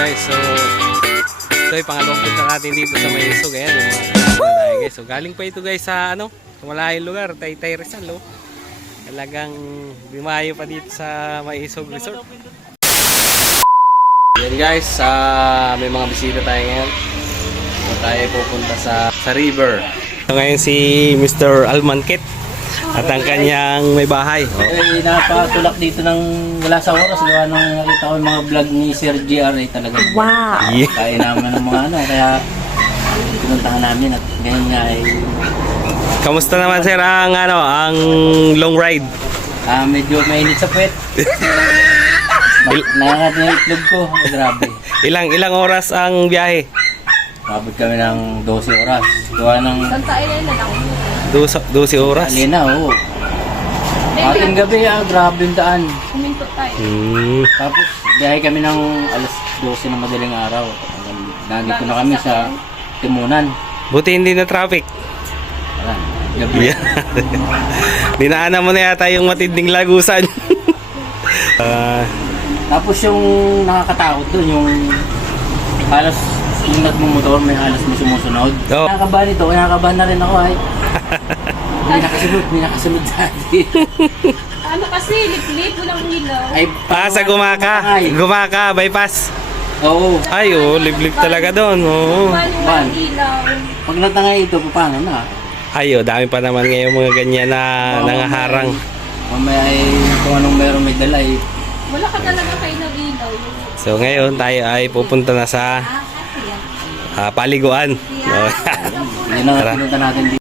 guys, so ito yung pangalawang punta natin dito sa. Ayan, yung mga kasama na tayo guys. So galing pa ito guys sa ano, malayong lugar, Taytay Rizal. Oh. Talagang bimayo pa dito sa Maisog Resort. Yan guys, ah, may mga bisita tayo ngayon. So tayo pupunta sa, sa river. So, ngayon si Mr. Almankit at ang kanyang may bahay. Oh. Eh, napatulak dito ng wala sa oras. Gawa nung nakita ko yung mga vlog ni Sir GR eh, talaga. Wow! Yeah. Kaya naman ng mga ano, kaya pinuntahan namin at ngayon nga ay Kamusta naman sir ang ano, ang long ride? ah, medyo mainit sa puwet. Nangangat na yung itlog ko. Grabe. Ilang ilang oras ang biyahe? Mabot kami ng 12 oras. Gawa ng Santa Elena lang. 12, 12 oras. alina, oo. Ating gabi ah, grabe yung daan. Huminto tayo. Hmm. Tapos biyahe kami ng alas 12 ng madaling araw. Nandito na kami sa Timunan. Buti hindi na traffic. Ayan, gabi. Dinaanan mo na yata yung matinding lagusan. Ah, Tapos yung nakakatakot doon, yung halos yung nagmumotor, may halos may sumusunod. Oo. Nakakabahan ito, nakakabahan na rin ako ay. May nakasunod, may nakasunod sa atin. Ano kasi, lip-lip, walang ilaw. Ay, ah, sa Gumaka. Ay, Gumaka, bypass. Oo. Ay, oh, liblib talaga doon. Oo. Paano Ban. walang ilaw? Pag natangay ito, paano na? Ay, oh, dami pa naman ngayon mga ganyan na Oo, nangaharang. Mamaya ay kung anong meron may dala eh. Wala ka talaga kayo ng ilaw. So ngayon tayo ay pupunta na sa Ah, yan. ah, paliguan. Oh. Yun ang Tara. pinunta natin dito.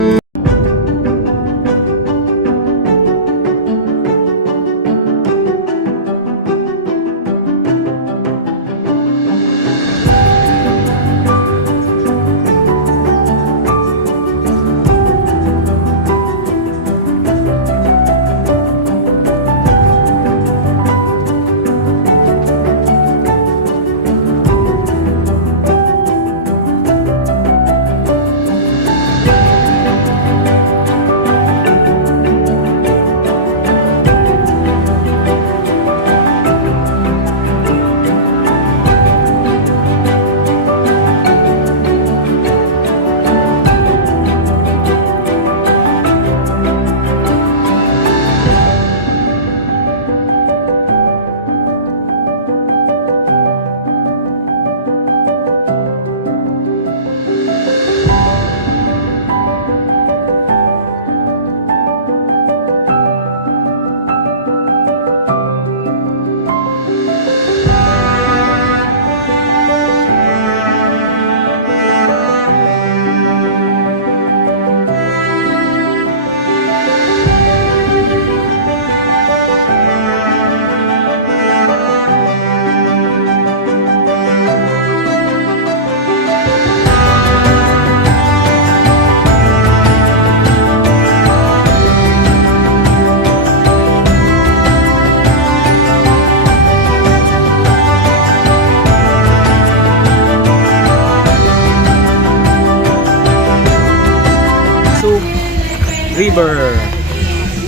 River.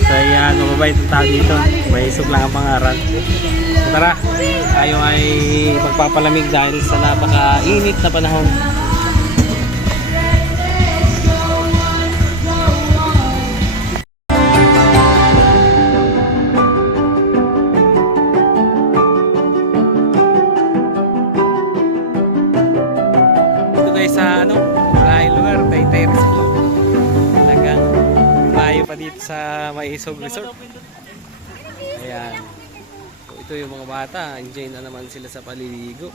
So yan, mababait ang tao dito. May lang ang pangaran. So, tara, tayo ay magpapalamig dahil sa napaka-init na panahon. Guys sa ano, malayong lugar, Taytay Rizal. Pa dito sa Maisog Resort. Ayan. Ito yung mga bata, enjoy na naman sila sa paliligo.